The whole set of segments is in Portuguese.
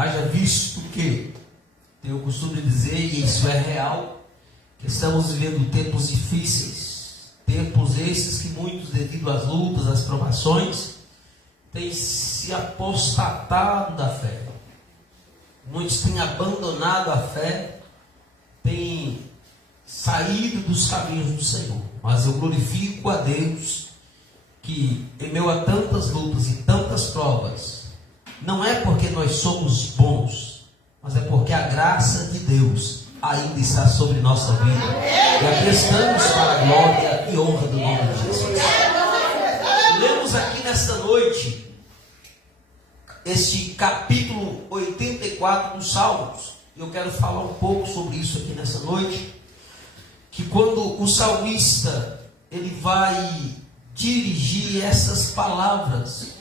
Haja visto que tenho o costume de dizer, e isso é real, que estamos vivendo tempos difíceis, tempos esses que muitos, devido às lutas, às provações, têm se apostatado da fé. Muitos têm abandonado a fé, têm saído dos caminhos do Senhor. Mas eu glorifico a Deus que, em meio a tantas lutas e tantas provas, não é porque nós somos bons, mas é porque a graça de Deus ainda está sobre nossa vida. E aqui estamos para a glória e honra do nome de Jesus. Lemos aqui nesta noite este capítulo 84 dos Salmos. Eu quero falar um pouco sobre isso aqui nessa noite. Que quando o salmista ele vai dirigir essas palavras,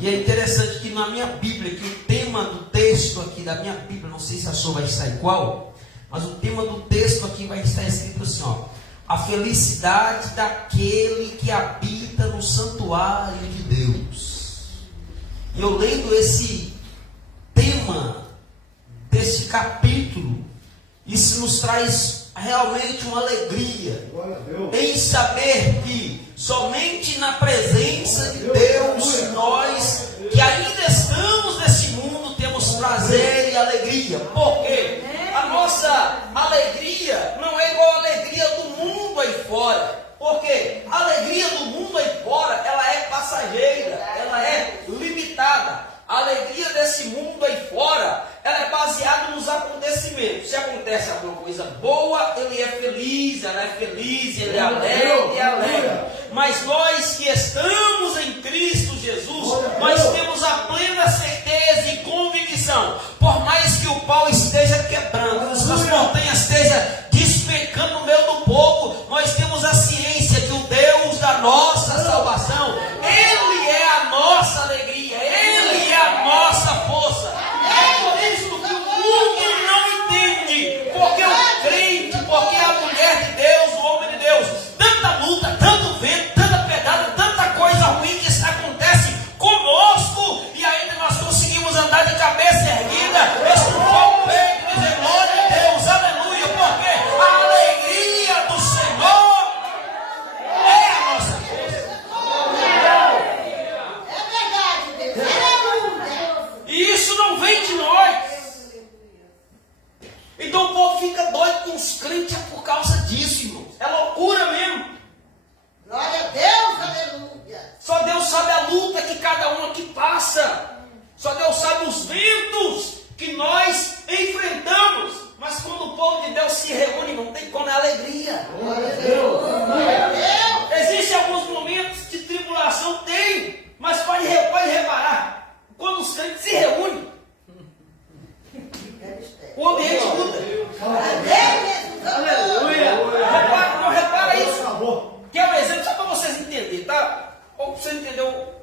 e é interessante que na minha Bíblia, que o tema do texto aqui da minha Bíblia, não sei se a sua vai estar igual, mas o tema do texto aqui vai estar escrito assim, ó: a felicidade daquele que habita no santuário de Deus. E eu lendo esse tema desse capítulo, isso nos traz realmente uma alegria em saber que somente na presença de Deus, nós que ainda estamos nesse mundo, temos prazer e alegria. Porque a nossa alegria não é igual a alegria do mundo aí fora. Porque a alegria do mundo aí fora, ela é passageira, ela é limitada. A alegria desse mundo aí fora, ela é baseada nos acontecimentos. Se acontece alguma coisa boa, ele é feliz, ela é feliz, ele é alegre. Mas nós que estamos em Cristo Jesus, nós temos a plena certeza e convicção, por mais que o pau esteja quebrando, as montanhas estejam despencando no meio do povo, nós temos a ciência que o Deus da nossa salvação, Ele é a nossa alegria, Ele é a nossa força. É por isso que o mundo não entende, porque o crente, porque a mulher de Deus, o homem de Deus, tanta luta, tanto vento, tanta pedada, tanta coisa ruim que acontece conosco, e ainda nós conseguimos andar de cabeça erguida, estufar o peito e dizer glória a Deus, aleluia, porque a alegria do Senhor é a nossa força. É verdade, Deus. Aleluia. E isso não vem de nós. Então o povo fica doido com os crentes por causa disso, irmãos. É loucura mesmo. Glória a Deus, aleluia. Só Deus sabe a luta que cada um aqui passa. Só Deus sabe os ventos que nós enfrentamos. Mas quando o povo de Deus se reúne, não tem como, é alegria. Glória a Deus. Glória a Deus. Existem alguns momentos de tribulação, tem. Mas pode reparar, quando os crentes se reúnem, o ambiente muda. Aleluia. Repara isso. Que é um exemplo só para vocês entenderem, tá? Ou para vocês entenderem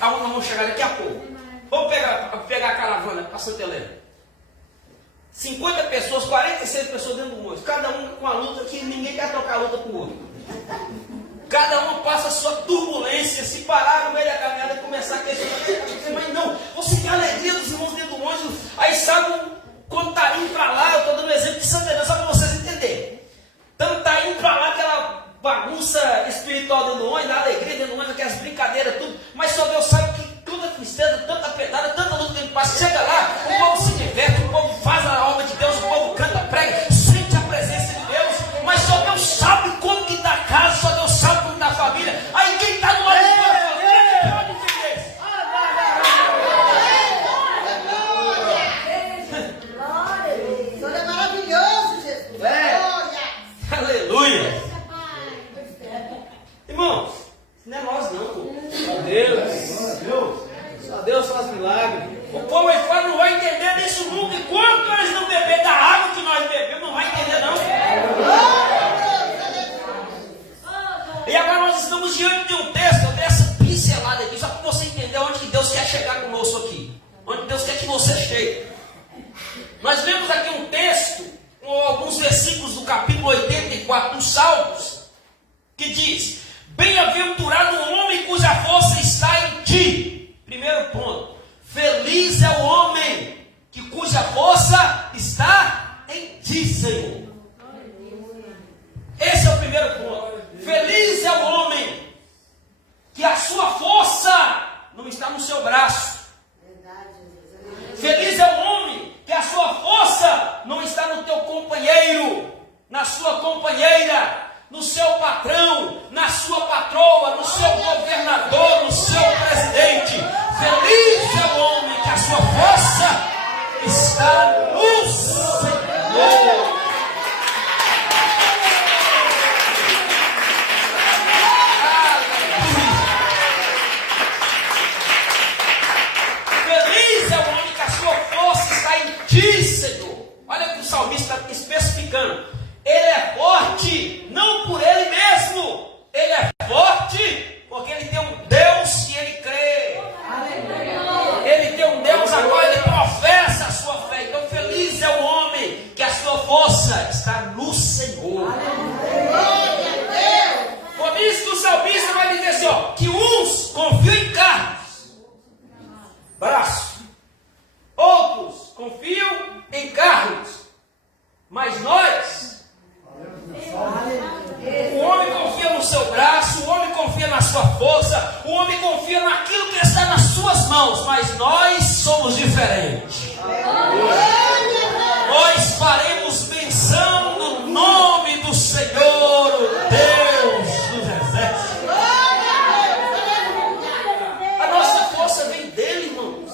aonde nós vamos chegar daqui a pouco. Vamos pegar a caravana para Santa Helena. 50 pessoas, 46 pessoas dentro do ônibus. Cada um com a luta que ninguém quer trocar a luta com o outro. Cada um passa a sua turbulência. Se parar no meio da caminhada e começar a questionar, mas não, você tem a alegria dos irmãos dentro do ônibus. Aí sabe quando está indo para lá, eu estou dando um exemplo de Santa Helena, só para vocês entenderem. Então está indo para lá aquela bagunça espiritual dentro do ônibus, a alegria dentro do ônibus, aquelas brincadeiras, tudo. Mas só Deus sabe que tanta tristeza, tanta pedada, tanta luta que a gente passa. Chega lá, o povo se diverte, o povo faz a obra de Deus, o povo canta, prega, sente a presença de Deus. Mas só Deus sabe como que está a casa, só Deus sabe como está a família. Aí quem está do lado de fora fala, quem pode entender isso? O Senhor é maravilhoso, Jesus. Glória. Aleluia. Irmãos, não é nós não, pô. Só Deus. Só Deus faz milagre. O povo aí fora não vai entender disso nunca. Enquanto eles não beberem da água que nós bebemos, não vai entender não. E agora nós estamos diante de um texto, eu dei essa pincelada aqui, só para você entender onde que Deus quer chegar conosco aqui. Onde Deus quer que você chegue. Nós vemos aqui um texto, alguns versículos do capítulo 84 dos Salmos, que diz: bem-aventurado o homem cuja força está em ti. Primeiro ponto, feliz é o homem Feliz é o homem que a sua força não está no teu companheiro, na sua companheira, no seu patrão, na sua patroa, no seu governador, no seu presidente. Feliz é o homem que a sua força está no Senhor. Feliz é o homem que a sua força está em ti, Senhor. Olha o que o salmista está especificando. Ele é forte, não por ele mesmo. Ele é forte porque ele tem um Deus que ele crê. Ele tem um Deus a qual ele professa a sua fé. Então feliz é o homem que a sua força está no Senhor. Por isso que o salmista vai dizer assim, ó, que uns confiam em carros, braço, outros confiam em carros, mas nós, o homem confia no seu braço, o homem confia na sua força, o homem confia naquilo que está nas suas mãos, mas nós somos diferentes. Nós faremos menção no nome do Senhor, o Deus dos exércitos. A nossa força vem dele, irmãos.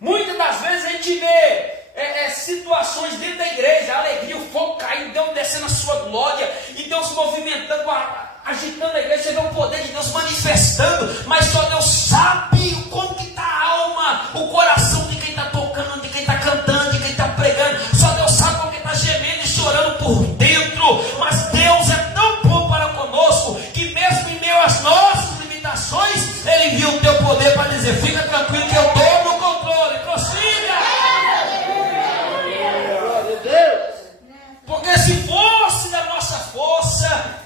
Muitas das vezes a gente vê situações dentro da igreja, a alegria, o fogo caindo, Deus descendo a sua glória, e Deus movimentando, agitando a igreja. Você vê o poder de Deus manifestando, mas só Deus sabe como que está a alma, o coração de quem está tocando, de quem está cantando, de quem está pregando. Só Deus sabe como que está gemendo e chorando por dentro. Mas Deus é tão bom para conosco, que mesmo em meio às nossas limitações, Ele envia o teu poder para dizer, fica tranquilo que eu estou no controle, prossiga. Porque se fosse da nossa força,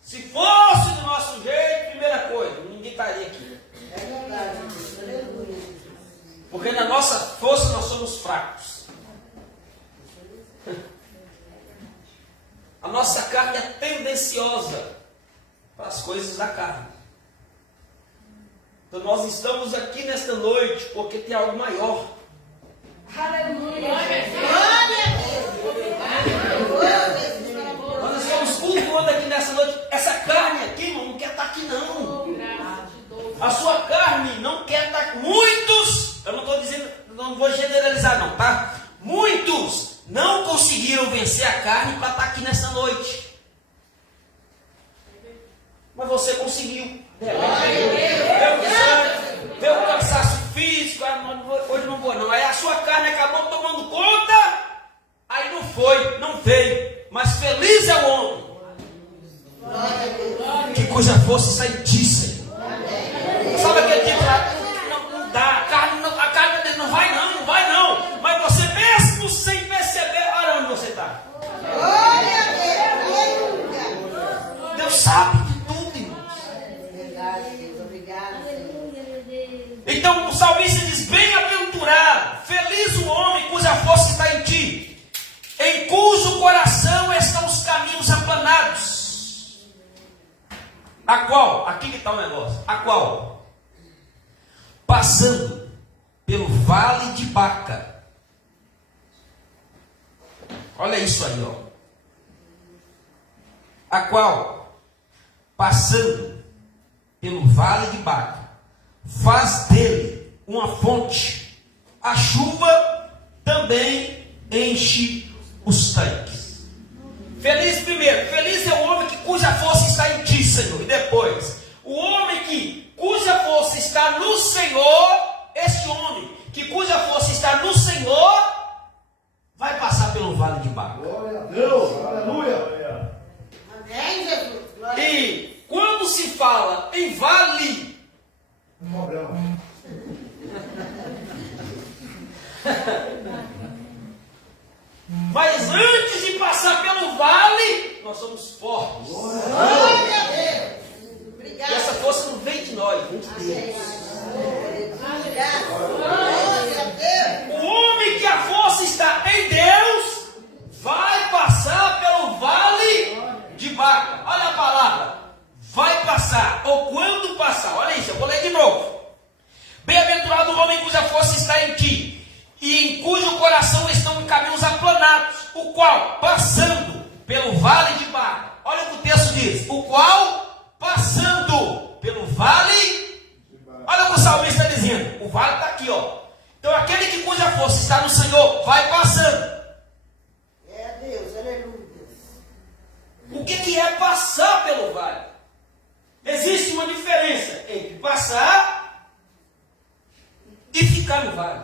se fosse do nosso jeito, primeira coisa, ninguém estaria aqui. Porque na nossa força nós somos fracos. A nossa carne é tendenciosa para as coisas da carne. Então nós estamos aqui nesta noite porque tem algo maior. Aleluia. Nós estamos cultuando aqui nessa noite. Essa carne aqui, irmão, não quer estar aqui não. A sua carne não quer estar aqui. Muitos, eu não estou dizendo, não vou generalizar não, tá? Muitos não conseguiram vencer a carne para estar aqui nessa noite. Mas você conseguiu. Veio o cansaço físico, hoje não vou não. Aí a sua carne acabou tomando conta, aí não veio. Mas feliz é o homem que cuja força está em ti, Senhor. Sabe aquele tipo lá? Não dá, a carne dele não vai não. Mas você mesmo sem perceber, olha onde você está. Deus sabe de tudo, irmãos. Então o salmista diz, bem-aventurado, feliz o homem cuja força está em ti, em cujo coração estão os caminhos aplanados. A qual? Aqui que está o negócio. A qual? Passando pelo vale de Baca. Olha isso aí, ó. A qual? Passando pelo vale de Baca, faz dele uma fonte. A chuva também enche os tanques. Feliz primeiro, feliz é o homem cuja força está em ti, Senhor. E depois, o homem cuja força está no Senhor, esse homem cuja força está no Senhor, vai passar pelo vale de Baca. Glória a Deus, aleluia. Amém, Jesus. E quando se fala em vale, mas antes de passar pelo vale, nós somos fortes. Glória a Deus. Obrigado. E essa força não vem de nós, vem de Deus. Glória a Deus. O homem que a força está em Deus vai passar pelo vale de Baca. Olha a palavra, vai passar, ou quando passar. Olha isso, eu vou ler de novo. Bem-aventurado qual, passando pelo vale de Baca. Olha o que o texto diz. O qual, passando pelo vale. Olha o que o salmista está dizendo. O vale está aqui, ó. Então aquele que cuja força está no Senhor, vai passando. É Deus, aleluia. O que é passar pelo vale? Existe uma diferença entre passar e ficar no vale.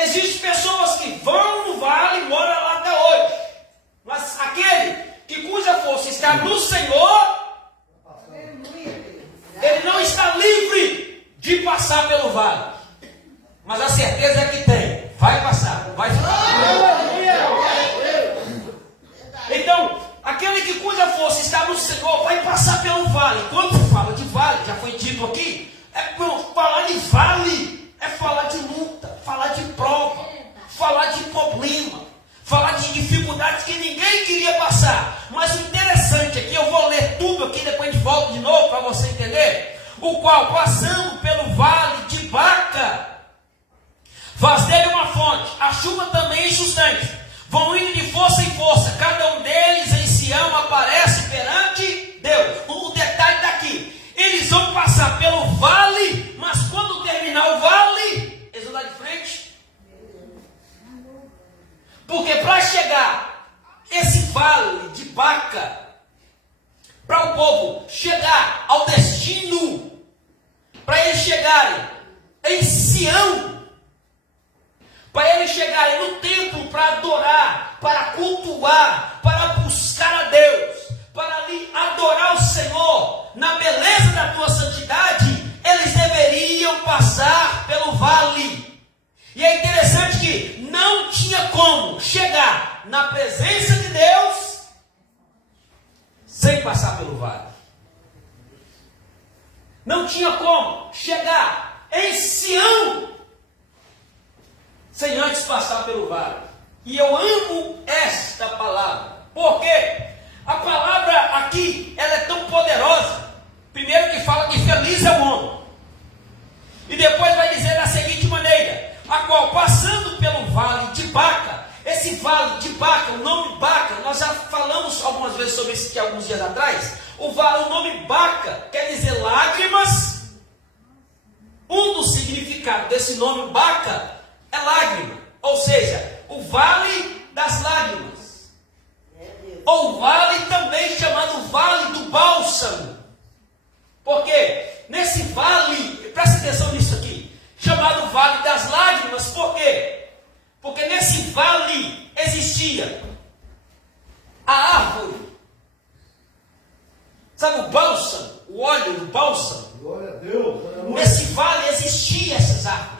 Existem pessoas que vão no vale e moram lá até hoje. Mas aquele que cuja força está no Senhor, ele não está livre de passar pelo vale. Mas a certeza é que tem. Vai passar, vai ficar. Então, aquele que cuja força está no Senhor vai passar pelo vale. Quando se fala de vale, já foi dito aqui, falar de vale é falar de luta, falar de prova, falar de problema, falar de dificuldades que ninguém queria passar. Mas o interessante aqui, eu vou ler tudo aqui, depois a gente volta de novo para você entender. O qual, passando pelo vale de Baca, faz dele uma fonte, a chuva também enche os tanques. Vão indo de força em força, cada um deles em Sião aparece perante Deus. O detalhe está aqui, eles vão passar pelo vale, mas quando terminar o vale, eles vão dar de frente. Porque para chegar esse vale de Baca, para o povo chegar ao destino, para eles chegarem em Sião, para eles chegarem no templo para adorar, para cultuar, para buscar a Deus, para ali adorar o Senhor, na beleza da tua santidade, eles deveriam passar pelo vale. E é interessante que não tinha como chegar na presença de Deus sem passar pelo vale. Não tinha como chegar em Sião sem antes passar pelo vale. E eu amo esta palavra. Por quê? A palavra aqui, ela é tão poderosa. Primeiro que fala que feliz é o homem. E depois vai dizer da seguinte maneira: a qual, passando pelo vale de Baca, esse vale de Baca, o nome Baca, nós já falamos algumas vezes sobre isso aqui alguns dias atrás. O nome Baca quer dizer lágrimas. Um dos significados desse nome Baca é lágrima, ou seja, o vale das lágrimas, ou vale também chamado vale do bálsamo, porque nesse vale, presta atenção nisso aqui, chamado vale das lágrimas, por quê? Porque nesse vale existia a árvore, sabe o bálsamo, o óleo do bálsamo? Glória a Deus. Nesse vale existiam essas árvores.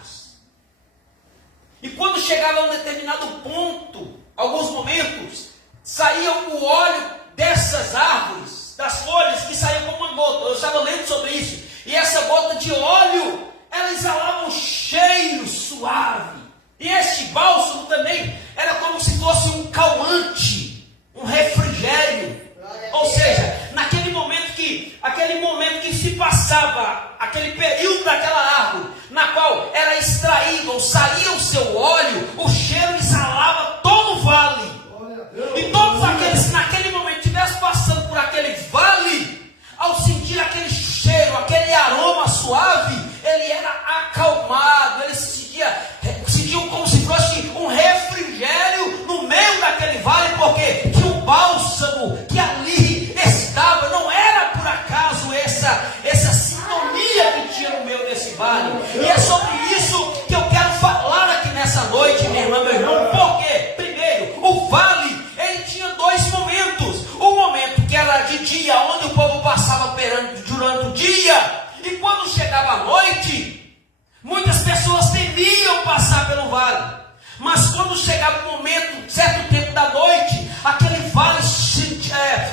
E quando chegava a um determinado ponto, alguns momentos, saía o óleo dessas árvores, das folhas, que saía como uma gota. Eu estava lendo sobre isso. E essa gota de óleo, ela exalava um cheiro suave. E este bálsamo também era como se fosse um calmante, um refrigério. Ou seja, naquele momento que se passava, aquele período daquela árvore, na qual era extraído ou saía o seu óleo, o cheiro exalava todo o vale. E todos aqueles que naquele momento estivessem passando por aquele vale, ao sentir aquele cheiro, aquele aroma suave, ele era acalmado, ele se sentia como se fosse um refrigério no meio daquele vale, porque que o bálsamo que ali estava não era por acaso essa sintonia que tinha no meio desse vale. E é sobre isso que eu quero falar aqui nessa noite, minha irmã, meu irmão. Porque, primeiro, o vale, ele tinha dois momentos. O momento que era de dia, onde o povo passava durante o dia, e quando chegava a noite, muitas pessoas temiam passar pelo vale. Mas quando chegava o momento, certo tempo da noite, aquele vale,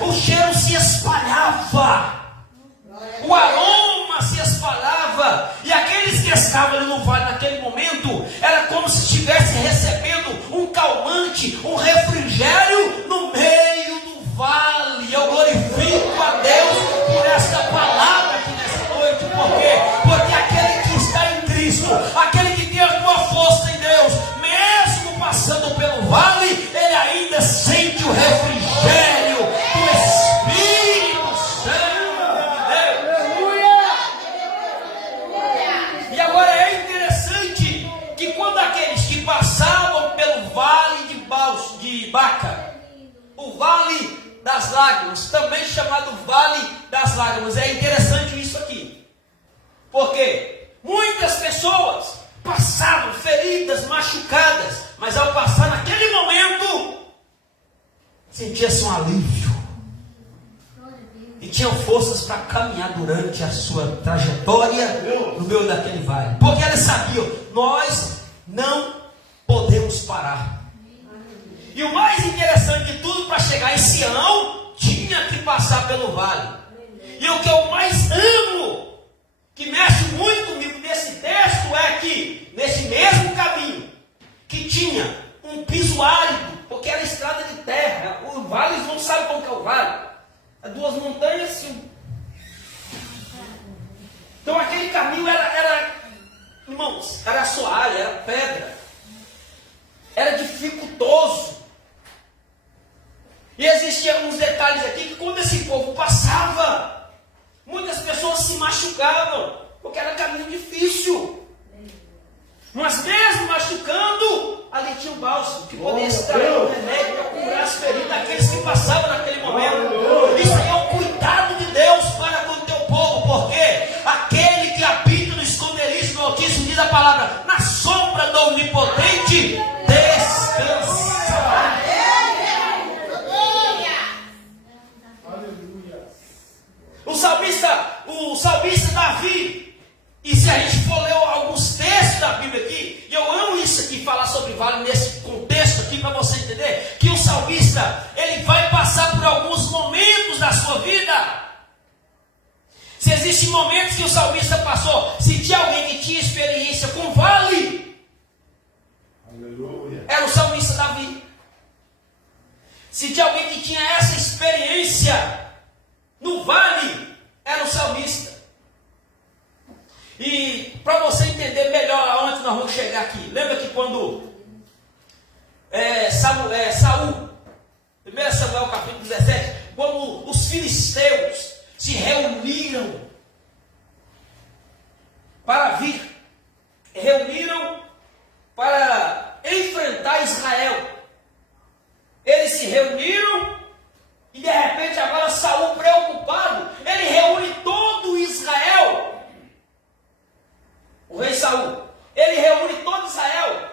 o cheiro se espalhava, o aroma se espalhava, e aqueles que estavam ali no vale naquele momento, era como se estivessem recebendo um calmante, um refrigério no meio do vale. Eu glorifico a Deus por esta palavra aqui nessa noite. Por quê? Porque aquele que está em Cristo, aquele que tem a tua força em Deus, mesmo passando Lágrimas, também chamado Vale das Lágrimas. É interessante isso aqui, porque muitas pessoas passavam feridas, machucadas, mas ao passar naquele momento, sentia-se um alívio e tinham forças para caminhar durante a sua trajetória no meio daquele vale, porque elas sabiam, nós não podemos parar. E o mais interessante de tudo, para chegar em Sião, tinha que passar pelo vale. E o que eu mais amo, que mexe muito comigo nesse texto, é que nesse mesmo caminho, que tinha um piso árido, porque era estrada de terra, os vales não sabem como que é o vale, é duas montanhas assim. Então aquele caminho era, irmãos, era assoalho, era pedra, era dificultoso. E existiam uns detalhes aqui que quando esse povo passava, muitas pessoas se machucavam, porque era caminho difícil. Mas mesmo machucando, ali tinha um bálsamo que podia extrair um remédio para curar as feridas daqueles que passavam naquele momento. Isso aí é o cuidado de Deus para com o teu povo, porque aquele que habita no esconderijo do Altíssimo, diz a palavra, na sombra do Onipotente descansa. O salmista Davi, e se a gente for ler alguns textos da Bíblia aqui, e eu amo isso aqui, falar sobre vale nesse contexto aqui, para você entender, que o salmista, ele vai passar por alguns momentos da sua vida. Se existem momentos que o salmista passou, se tinha alguém que tinha experiência com vale, era o salmista Davi. Se tinha alguém que tinha essa experiência no vale, era o salmista. E para você entender melhor aonde nós vamos chegar aqui, lembra que quando Saul, 1 Samuel capítulo 17, quando os filisteus se reuniram para enfrentar Israel. Eles se reuniram e de repente agora Saul preocupado, ele reúne todo Israel. O rei Saul, ele reúne todo Israel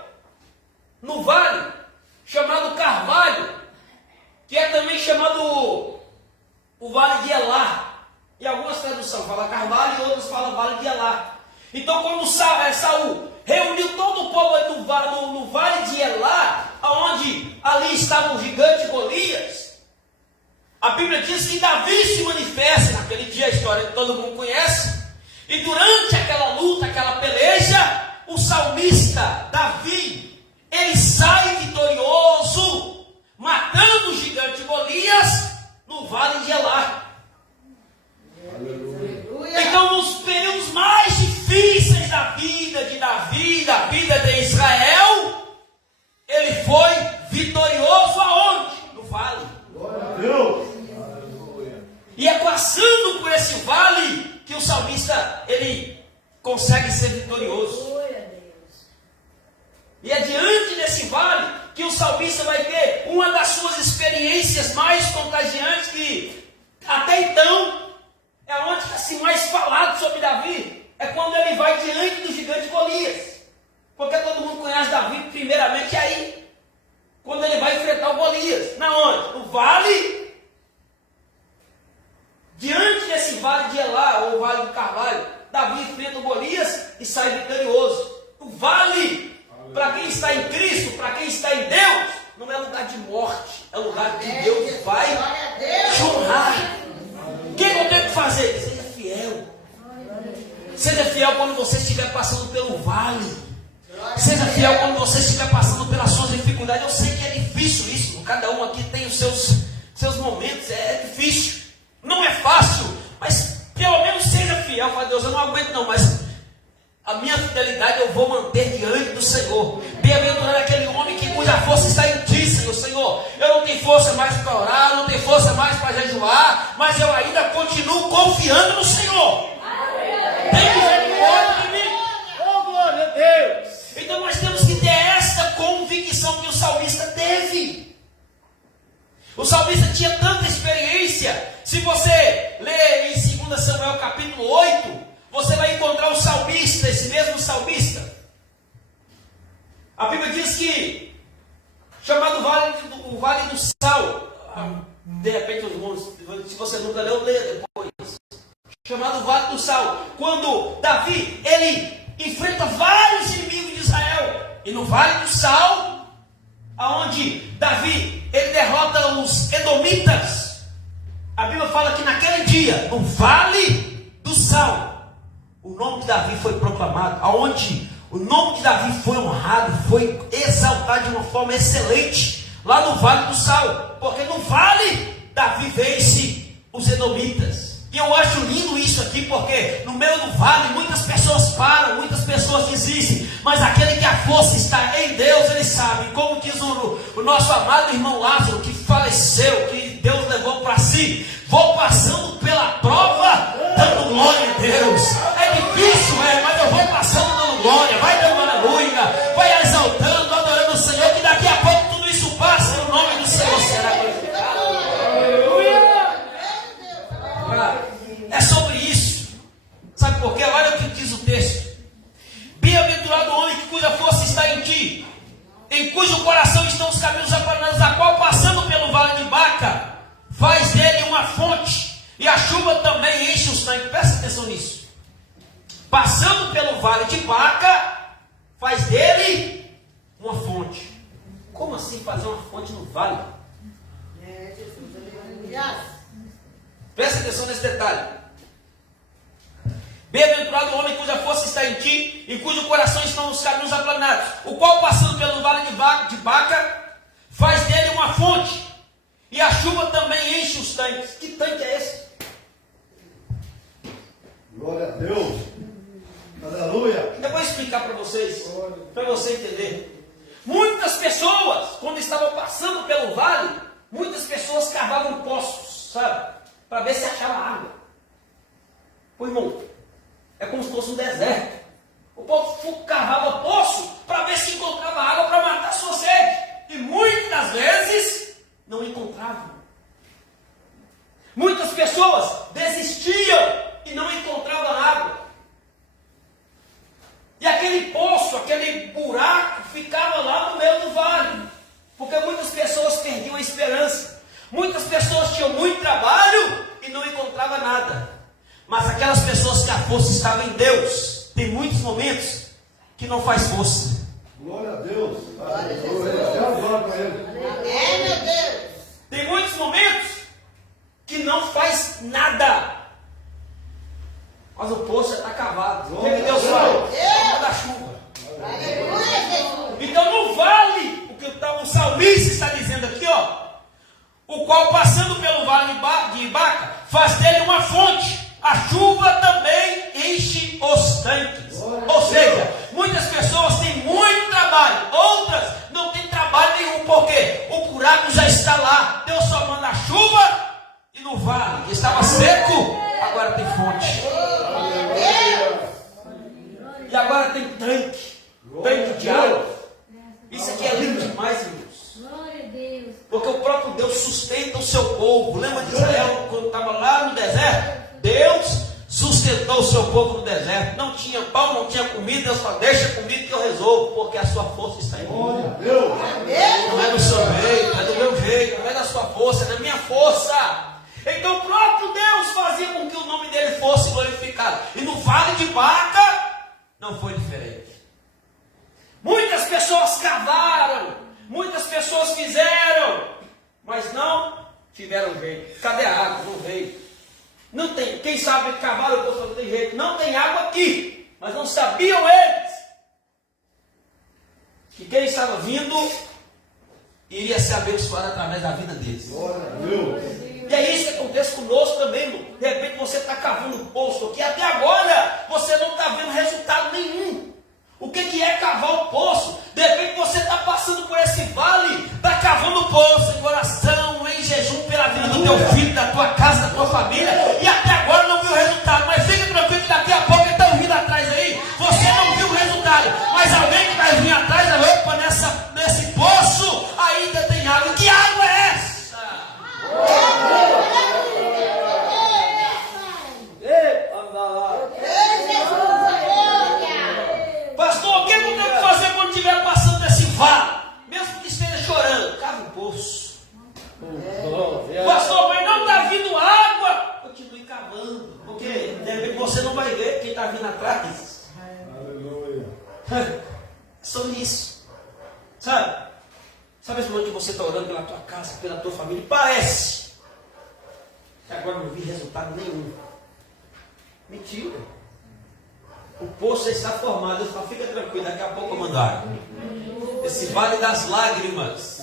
no vale chamado Carvalho, que é também chamado o Vale de Elá. E algumas traduções falam Carvalho e outras falam Vale de Elá. Então quando Saul reuniu todo o povo no Vale de Elá, onde ali estava o gigante Golias, a Bíblia diz que Davi se manifesta naquele dia, a história que todo mundo conhece. E durante aquela luta, aquela peleja, o salmista Davi, ele sai vitorioso, matando o gigante Golias no Vale de Elá. Então, nos períodos mais difíceis da vida de Davi, da vida de Israel, ele foi vitorioso aonde? No vale. E é passando por esse vale que o salmista, ele consegue ser vitorioso. E é diante desse vale que o salmista vai ter uma das suas experiências mais contagiantes, que até então é onde está se mais falado sobre Davi. É quando ele vai diante do gigante Golias. Porque todo mundo conhece Davi primeiramente aí, quando ele vai enfrentar o Golias. Na onde? No vale. Diante desse vale de Elá, ou vale do Carvalho, Davi enfrenta o Golias e sai vitorioso. O vale, para quem está em Cristo, para quem está em Deus, não é lugar de morte, é lugar que Deus vai chorar. O que eu tenho que fazer? Seja fiel. Seja fiel quando você estiver passando pelo vale. Seja fiel quando você estiver passando pelas suas dificuldades. Eu sei que é difícil isso, cada um aqui tem os seus momentos, é difícil. Não é fácil, mas pelo menos seja fiel. Fala, Deus, eu não aguento não, mas a minha fidelidade eu vou manter diante do Senhor. Bem-aventurado aquele homem cuja força está em ti, Senhor. Eu não tenho força mais para orar, não tenho força mais para jejuar, mas eu ainda continuo confiando no Senhor. Tem misericórdia de mim. Oh, glória a Deus. Então nós temos que ter esta convicção que o salmista teve. O salmista tinha tanta experiência. Se você ler em 2 Samuel capítulo 8, você vai encontrar o salmista, esse mesmo salmista. A Bíblia diz que, chamado o Vale do Sal, de repente, se você nunca leu, lê depois. Chamado Vale do Sal, quando Davi, ele enfrenta vários inimigos de Israel. E no Vale do Sal, aonde Davi, ele derrota os edomitas. A Bíblia fala que naquele dia, no Vale do Sal, o nome de Davi foi proclamado, aonde o nome de Davi foi honrado, foi exaltado de uma forma excelente, lá no Vale do Sal, porque no Vale, Davi vence os edomitas. E eu acho lindo isso aqui, porque no meio do vale, muitas pessoas param, muitas pessoas desistem, mas aquele que a força está em Deus, ele sabe, como diz o nosso amado irmão Lázaro, que faleceu, que Deus levou para si, vou passando pela prova, dando glória a Deus. É difícil, mas eu vou passando dando glória, vai dando aleluia, vai exaltando, adorando o Senhor, que daqui a pouco tudo isso passa, e o nome do Senhor será glorificado. É sobre isso. Sabe por quê? Olha o que diz o texto. Bem-aventurado o homem cuja força está em ti, em cujo coração estão os caminhos aplanados, a qual passando pelo vale de Baca, faz dele uma fonte, e a chuva também enche os tanques. Presta atenção nisso. Passando pelo vale de Baca, faz dele uma fonte. Como assim fazer uma fonte no vale? Presta atenção nesse detalhe. Bem-aventurado o homem cuja força está em ti, em cujo coração estão os caminhos aplanados, o qual passando pelo vale de Baca, faz dele uma fonte, e a chuva também enche os tanques. Que tanque é esse? Glória a Deus. Aleluia. Eu vou explicar para vocês, para você entender. Muitas pessoas, quando estavam passando pelo vale, muitas pessoas cavavam poços, sabe? Para ver se achava água. Pô, irmão, é como se fosse um deserto. O povo cavava poço para ver se encontrava água para matar a sua sede. E muitas vezes não encontravam. Muitas pessoas desistiam e não encontravam água. E aquele poço, aquele buraco ficava lá no meio do vale. Porque muitas pessoas perdiam a esperança. Muitas pessoas tinham muito trabalho e não encontravam nada. Mas aquelas pessoas que a força estava em Deus, tem muitos momentos que não faz força. Glória a Deus. Glória a Jesus. Amém, meu Deus. Tem muitos momentos que não faz nada. Mas o poço já está cavado. O que Deus fala? Da chuva. Aleluia, Jesus. Então no vale, o que o salmista está dizendo aqui, ó, o qual passando pelo vale de Baca, faz dele uma fonte. A chuva também enche os tanques. Ou seja, muitas pessoas têm muito trabalho, outras não têm trabalho nenhum, porque o buraco já está lá. Deus só manda a chuva e no vale que estava seco, agora tem fonte. E agora tem tanque de água. Isso aqui é lindo demais, irmãos. Glória a Deus. Porque o próprio Deus sustenta o seu povo. Lembra de Israel quando estava lá no deserto? Deus sustentou o seu povo no deserto. Não tinha pão, não tinha comida. Deus falou: deixa comigo que eu resolvo, porque a sua força está em mim. Não é do seu jeito, é do meu jeito, não é da sua força, é da minha força. Então o próprio Deus fazia com que o nome dele fosse glorificado. E no vale de Baca não foi diferente. Muitas pessoas cavaram, muitas pessoas fizeram, mas não tiveram jeito. Cadê a água? Não veio. Não tem, quem sabe cavaram, eu não tem jeito. Não tem água aqui, mas não sabiam eles que quem estava vindo iria ser abençoado através da vida deles. Glória a Deus. E é isso que acontece conosco também, irmão. De repente você está cavando um poço aqui, até agora você não está vendo resultado nenhum. O que é cavar o poço? De repente você está passando por esse vale, está cavando o poço em oração, em jejum pela vida do teu filho, da tua casa, da tua família, e até agora não viu o resultado. Mas fica tranquilo que daqui a pouco estão vindo atrás aí. Você não viu o resultado, mas alguém que vai vir atrás, opa, nesse poço ainda tem água. Que água é essa? vindo atrás. Aleluia. Sobre isso. Sabe? Sabe esse momento que você está orando pela tua casa, pela tua família? Parece que agora não vi resultado nenhum. Mentira. O poço já está formado. Eu falo, fica tranquilo, daqui a pouco eu mando água. Esse vale das lágrimas.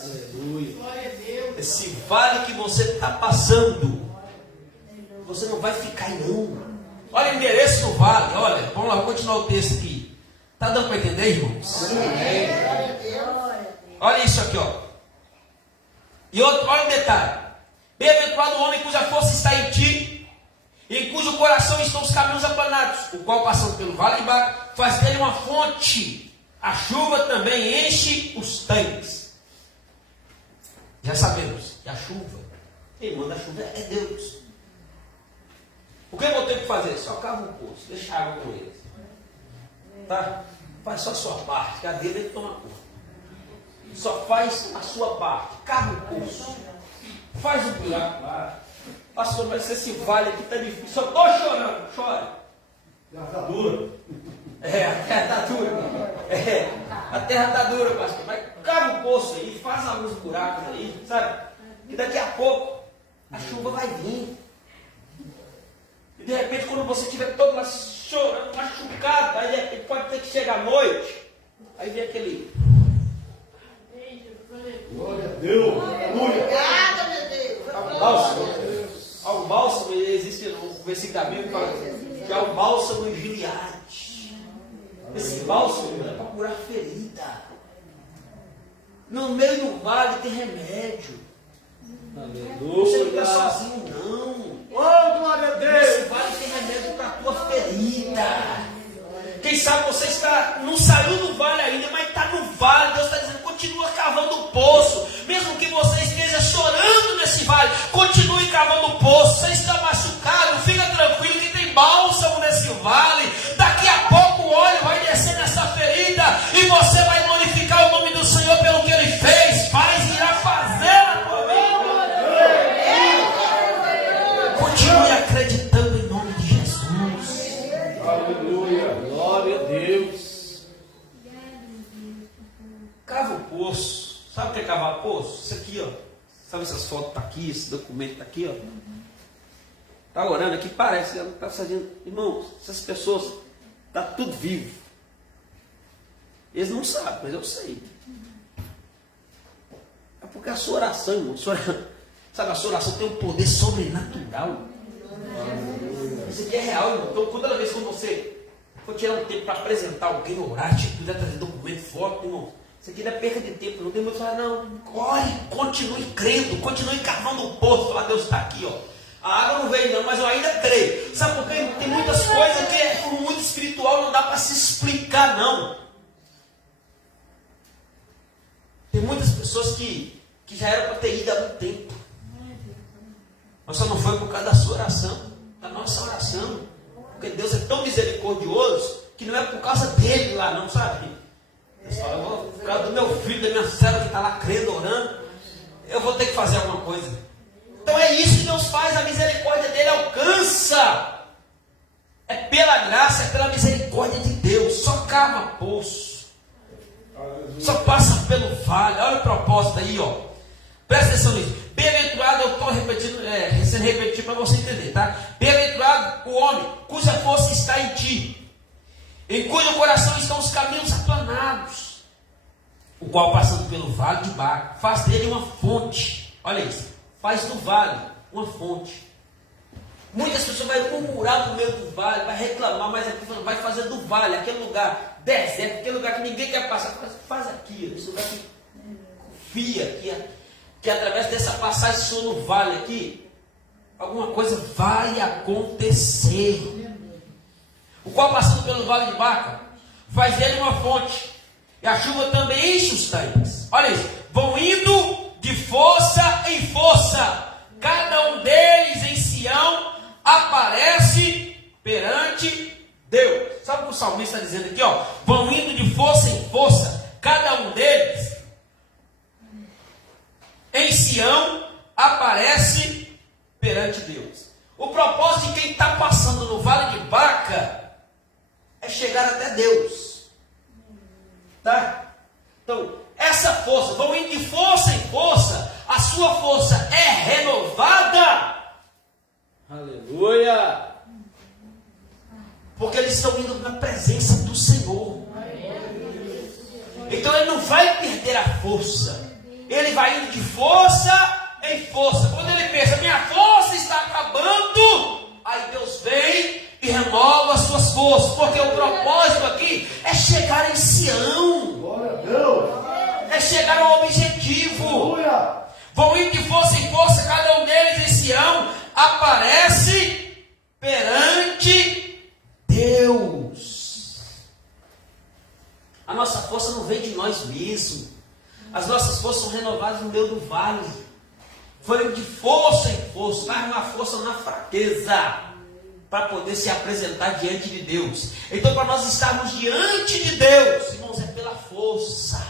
Esse vale que você está passando. Você não vai ficar não. Olha o endereço do vale. Olha, vamos lá, vou continuar o texto aqui. Está dando para entender, irmãos? Olha isso aqui, ó. E outro, olha o detalhe. Bem-aventurado o homem cuja força está em ti, em cujo coração estão os caminhos aplanados, o qual, passando pelo vale de Baca, faz dele uma fonte. A chuva também enche os tanques. Já sabemos que a chuva, quem manda a chuva é Deus. O que eu vou ter que fazer? Só cava um poço, deixa a água com eles. Tá? Faz só a sua parte, que a dele ele toma conta. Só faz a sua parte, cava um poço, faz um buraco lá. Pastor, mas esse vale aqui está difícil, só estou chorando, chora. Já está dura. É, a terra está dura. É, a terra está dura, pastor. Mas cava um poço aí, faz alguns buracos aí, sabe? E daqui a pouco a chuva vai vir. E de repente, quando você estiver todo lá chorando, machucado, aí de repente pode ter que chegar à noite. Aí vem aquele. Glória a Deus. Aleluia. Obrigada, meu Deus. Ao bálsamo, existe um versículo da Bíblia que fala que é o bálsamo em Gileade. Esse bálsamo é para curar ferida. No meio do vale tem remédio. Você não está sozinho, não. Oh, glória a Deus. Esse vale tem remédio para a tua ferida. Quem sabe você não saiu do vale ainda, mas está no vale. Deus está dizendo, continua cavando o poço. Mesmo que você esteja chorando nesse vale, continue cavando o poço. Você está machucado, fica tranquilo que tem bálsamo nesse vale. Daqui a pouco o óleo vai descer nessa ferida e você vai glorificar o nome do Senhor pelo que Ele fez, faz e irá fazer na tua vida. Continue acreditando em nome de Jesus. Aleluia. Glória a Deus. Cava o poço. Sabe o que é cavar poço? Isso aqui, ó. Sabe essas fotos tá aqui, esse documento tá aqui, ó. Tá orando aqui, parece que ela está fazendo. Irmãos, essas pessoas tá tudo vivo. Eles não sabem, mas eu sei. É porque a sua oração, irmão, sabe, a sua oração tem um poder sobrenatural. Isso aqui é real, irmão. Então, toda vez que você for tirar um tempo para apresentar alguém, orar, tipo, trazer documento, foto, irmão, isso aqui não é perca de tempo. Não tem muito falar, não. Corre, continue crendo, continue cavando o poço. Falar, Deus está aqui, ó. A água não veio, não, mas eu ainda creio. Sabe por quê? Tem muitas coisas que no mundo espiritual não dá para se explicar, não. Tem muitas pessoas que já eram para ter ido há muito tempo. Mas só não foi por causa da sua oração, da nossa oração. Porque Deus é tão misericordioso que não é por causa dele lá, não, sabe? Deus fala, eu vou, por causa do meu filho, da minha serva que está lá crendo, orando, eu vou ter que fazer alguma coisa. Então é isso que Deus faz, a misericórdia dele alcança. É pela graça, é pela misericórdia de Deus. Só cava poço. Só passa pelo vale. Olha o propósito aí, ó. Presta atenção nisso. Bem-aventurado, eu estou repetindo, sendo repetido para você entender, tá? Bem-aventurado o homem cuja força está em ti, em cujo coração estão os caminhos aplanados, o qual, passando pelo vale de Baca, faz dele uma fonte. Olha isso, faz do vale uma fonte. Muitas pessoas vão murmurar no meio do vale, vai reclamar, mas aqui vai fazer do vale, aquele lugar deserto, aquele lugar que ninguém quer passar. Faz aqui, esse lugar que confia, que através dessa passagem sua no vale aqui, alguma coisa vai acontecer. O qual, passando pelo vale de Baca, faz dele uma fonte, e a chuva também enche os tanques. Olha isso, vão indo de força em força, cada um deles em Sião aparece perante Deus. Sabe o que o salmista está dizendo aqui, ó? Vão indo de força em força, cada um deles em Sião aparece perante Deus. O propósito de quem está passando no vale de Baca Porque eles estão indo na presença do Senhor. Então ele não vai perder a força. Ele vai indo de força em força. Quando ele pensa, minha força está acabando, aí Deus vem e renova as suas forças. Porque o propósito aqui é chegar em Sião. Glória a Deus. É chegar ao objetivo. Aleluia. Vão indo de força em força, cada um deles em Sião aparece perante Deus. A nossa força não vem de nós mesmos. As nossas forças são renovadas no meio do vale. Foi de força em força, mas uma força na fraqueza, para poder se apresentar diante de Deus. Então, para nós estarmos diante de Deus, irmãos, é pela força.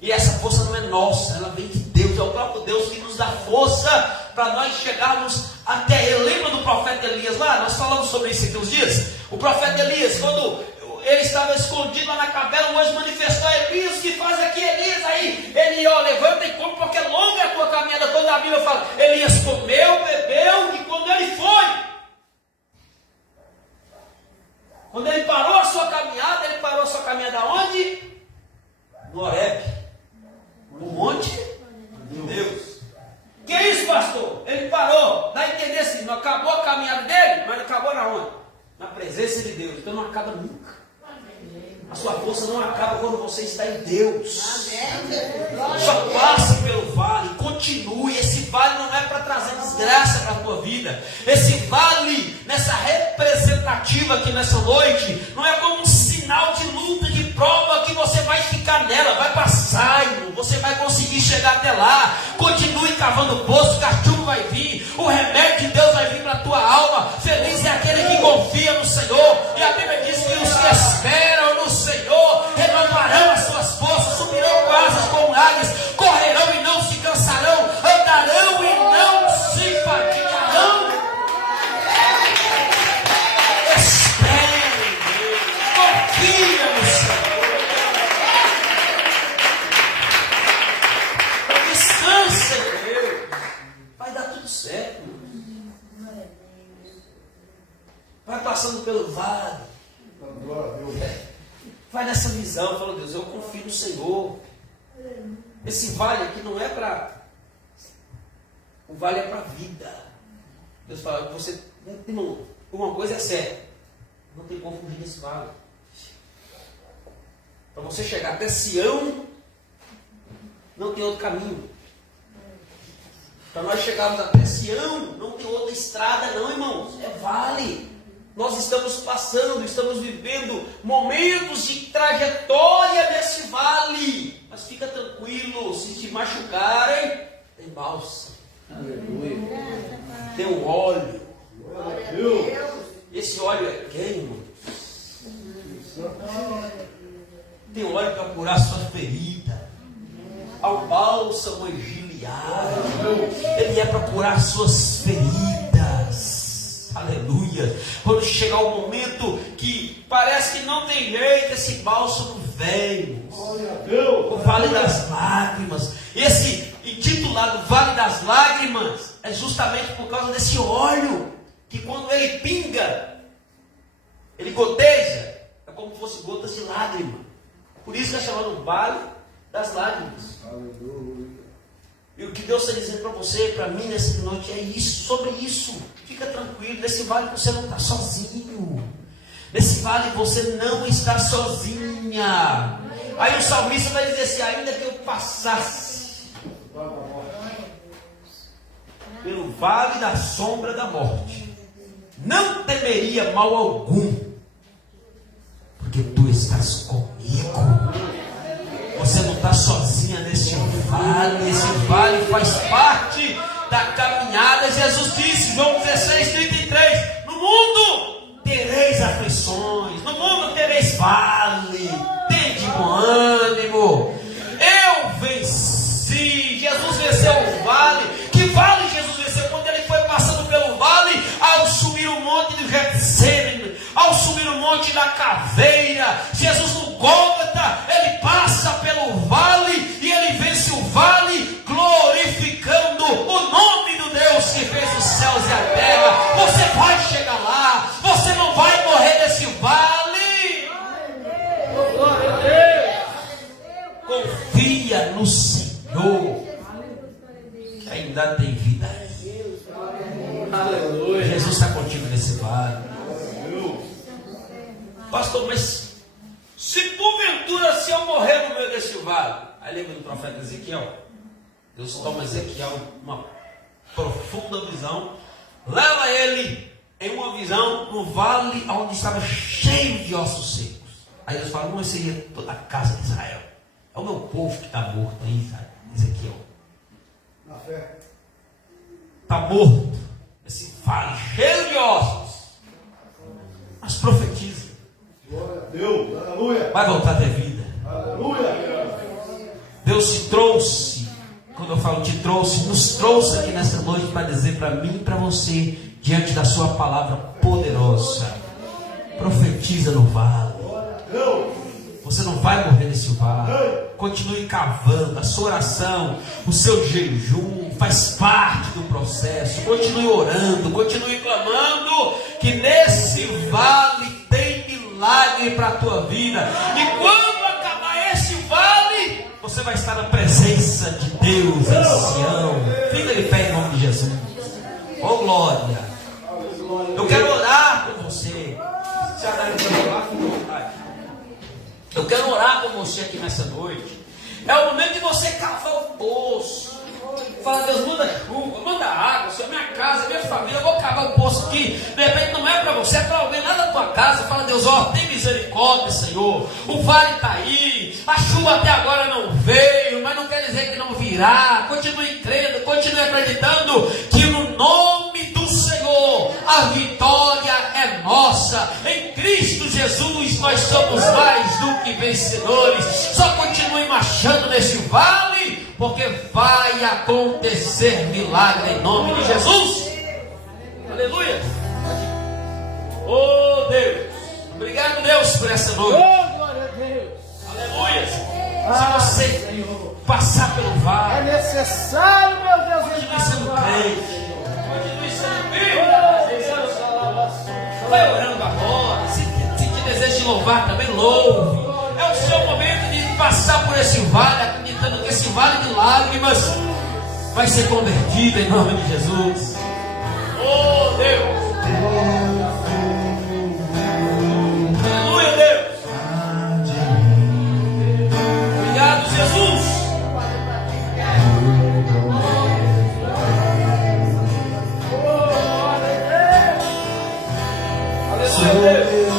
E essa força não é nossa, ela vem de Deus. É o próprio Deus que nos dá força para nós chegarmos até Ele. Lembra do profeta Elias lá? Nós falamos sobre isso aqui uns dias. O profeta Elias, quando ele estava escondido lá na caverna, o anjo manifestou: Elias, o que faz aqui, Elias? Aí ele, levanta e come, porque é longa a tua caminhada. Quando a Bíblia fala, Elias comeu, bebeu, e quando ele foi, quando ele parou a sua caminhada onde? No Horebe, no monte de Deus. Que é isso, pastor? Ele parou, dá a entender assim, não acabou a caminhada dele, mas acabou na onde? Na presença de Deus. Então não acaba nunca. A sua força não acaba quando você está em Deus. Só passe pelo vale, continue. Esse vale não é para trazer desgraça para a tua vida. Esse vale, nessa representativa aqui nessa noite, não é como um sinal de luta, de prova, que você vai ficar nela, vai passar, irmão. Você vai conseguir chegar até lá. Continue cavando poço, o castigo vai vir, o remédio de Deus vai vir para a tua alma. Feliz é aquele que confia no Senhor. E a Bíblia diz que os que esperam no Senhor renovarão as suas forças, subirão com asas como águias, correrão e não se cansarão, andarão e não se fatigarão. Espere em Deus, confia no Senhor, descansa em Deus, vai dar tudo certo. Vai passando pelo vale, Glória a Deus. vai nessa visão, fala: Deus, eu confio no Senhor. Esse vale aqui não é para... O vale é para a vida. Deus fala: você, irmão, uma coisa é certa, não tem como fugir desse vale. Para você chegar até Sião, não tem outro caminho. Para nós chegarmos até Sião, não tem outra estrada não, irmãos. É vale. Nós estamos passando, estamos vivendo momentos de trajetória nesse vale. Mas fica tranquilo, se te machucarem, tem bálsamo. Aleluia. Tem um óleo. Glória a Deus. Esse óleo é quem, irmão? Tem óleo para curar sua ferida. Há um bálsamo em Gileade. Ele é para curar suas feridas. Aleluia. Quando chegar o momento que parece que não tem jeito, esse bálsamo vem. Glória a Deus. O Vale das Lágrimas. Esse intitulado Vale das Lágrimas é justamente por causa desse óleo, que quando ele pinga, ele goteja, é como se fosse gotas de lágrima. Por isso que é chamado Vale das Lágrimas. Aleluia. E o que Deus está dizendo para você, para mim nessa noite, é isso, sobre isso. Fica tranquilo, nesse vale você não está sozinho. Nesse vale você não está sozinha. Aí o salmista vai dizer assim: ainda que eu passasse pelo vale da sombra da morte, não temeria mal algum, porque tu estás comigo. Você não está sozinha neste vale. Esse vale faz parte da caminhada. Jesus disse, João 16:33, no mundo tereis aflições, no mundo tereis vale, tende bom ânimo, eu venci. Jesus venceu o vale. Que vale Jesus venceu? Quando ele foi passando pelo vale, ao subir o monte do Getsêmani, ao subir o monte da caveira, Jesus no Gólgota, ele passa pelo vale e ele vence o vale, glorificando o nome do Deus que fez os céus e a terra. Você vai chegar lá, você não vai morrer nesse vale. Glória a Deus. Confia no Senhor, que ainda tem vida. Aleluia. Jesus está contigo nesse vale. Pastor, mas se porventura se eu morrer no meio desse vale, aí lembra do profeta Ezequiel? Deus toma Ezequiel uma profunda visão, leva ele em uma visão no vale onde estava cheio de ossos secos. Aí Deus fala: não, esse aí é toda a casa de Israel, é o meu povo que está morto aí, sabe? Ezequiel Na fé. está morto, esse vale cheio de ossos, mas profetiza, Glória a Deus. Aleluia. vai voltar a ter vida. Aleluia. Deus te trouxe, quando eu falo te trouxe, nos trouxe aqui nessa noite para dizer para mim e para você, diante da sua palavra poderosa: profetiza no vale. Você não vai morrer nesse vale. Continue cavando. A sua oração, o seu jejum faz parte do processo. Continue orando, continue clamando, que nesse vale tem milagre para a tua vida. E quando acabar esse vale, você vai estar na presença de Deus em Sião. Fica de pé em nome de Jesus. Oh glória. Eu quero orar com você. Eu quero orar com você aqui nessa noite. É o momento de você cavar o poço. Fala: Deus, manda chuva, manda água, Senhor, minha casa, minha família, eu vou cavar o poço aqui. De repente não é para você, é para alguém lá na tua casa. Fala: Deus, ó, tem misericórdia, Senhor. O vale está aí, a chuva até agora não veio, mas não quer dizer que não virá. Continue crendo, continue acreditando que no nome do Senhor a vitória é nossa. Em Cristo Jesus nós somos mais do que vencedores. Só continue marchando nesse vale, porque vai acontecer milagre em nome de Jesus. Aleluia. Oh Deus, obrigado, Deus, por essa noite. Oh, glória a Deus. Aleluia. Se você passar pelo É vale, necessário, meu Deus, continue sendo crente, continue sendo vivo. Vai orando agora. Se te deseja de louvar também, louve. É o seu momento de passar por esse vale, acreditando que esse vale de lágrimas vai ser convertido em nome de Jesus. Oh Deus. Aleluia, Deus. Obrigado, Jesus. Aleluia, Deus.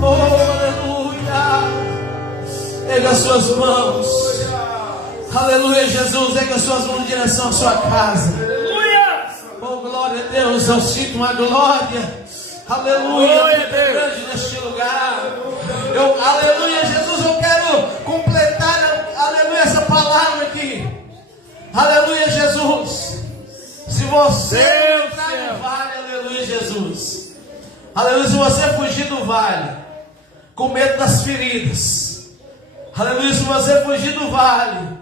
Oh, aleluia. Erga as suas mãos. Aleluia, Jesus. Erga as suas mãos em direção à sua casa. Oh, glória a Deus. Eu sinto uma glória. Aleluia. Muito grande neste lugar. Aleluia, Jesus. Eu quero completar, aleluia, essa palavra aqui. Aleluia, Jesus. Se você entrar no vale, aleluia, Jesus. Aleluia, se você fugir do vale, com medo das feridas. Aleluia, se você fugir do vale,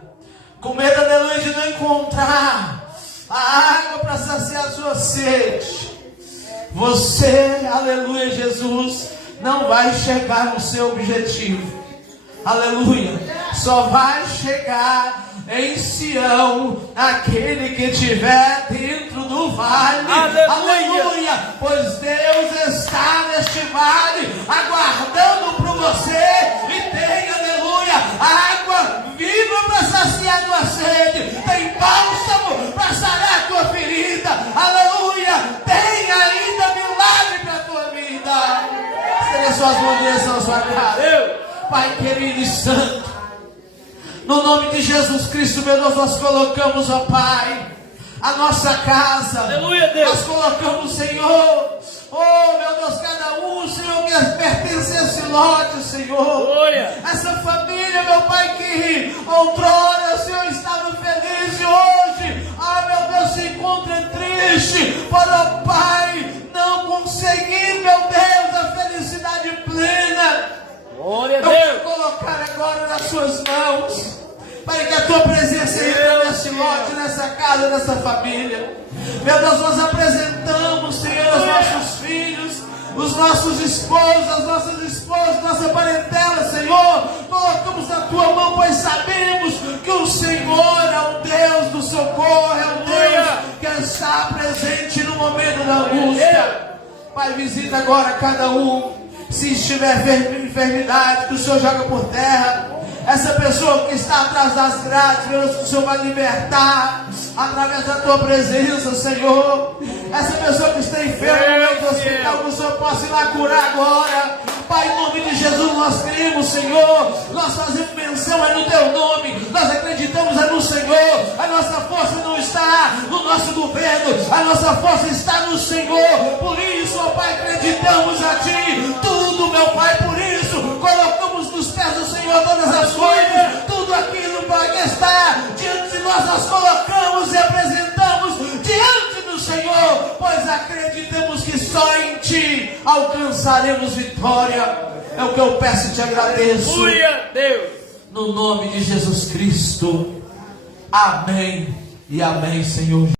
com medo, aleluia, de não encontrar a água para saciar a sua sede. Você, aleluia, Jesus, não vai chegar no seu objetivo. Aleluia. Só vai chegar em Sião aquele que estiver dentro do vale. Aleluia. Pois Deus está neste vale aguardando por você e tem, aleluia, água viva para saciar a tua sede. Tem bálsamo para sarar a tua ferida. Aleluia. Tem ainda milagre para a tua vida. Estenda suas mãos em direção à sua casa. Pai querido e santo, no nome de Jesus Cristo, meu Deus, nós colocamos, ó Pai, a nossa casa. Aleluia, Deus. Nós colocamos, Senhor, oh meu Deus, cada um, Senhor, que pertence a esse lote, Senhor. Glória. Essa família, meu Pai, que outrora, Senhor, estava feliz e hoje, meu Deus, se encontra triste, para, Pai, não conseguir, meu Deus, a felicidade plena. Eu quero colocar agora nas suas mãos, para que a tua presença entre nesse lote, nessa casa, nessa família. Meu Deus, nós apresentamos, Senhor, os nossos filhos, os nossos esposos, as nossas esposas, nossa parentela, Senhor. Colocamos na tua mão, pois sabemos que o Senhor é o Deus do socorro, é o Deus que está presente no momento da angústia. Pai, visita agora cada um. Se estiver enfermidade, que o Senhor joga por terra. Essa pessoa que está atrás das grades, meu Deus, que o Senhor vai libertar através da tua presença, Senhor. Essa pessoa que está enferma no hospital, que o Senhor possa ir lá curar agora. Pai, em nome de Jesus, nós cremos, Senhor. Nós fazemos menção no teu nome. Nós acreditamos no Senhor. A nossa força não está no nosso governo. A nossa força está no Senhor. Por isso, ó Pai, acreditamos a Ti. Tudo, meu Pai, por isso, colocamos nos pés do Senhor todas as coisas. Tudo aquilo, Pai, que está diante de nós colocamos e apresentamos diante do Senhor. Pois acreditamos que só em Ti alcançaremos vitória. É o que eu peço e te agradeço. Aleluia, Deus. No nome de Jesus Cristo. Amém e amém, Senhor.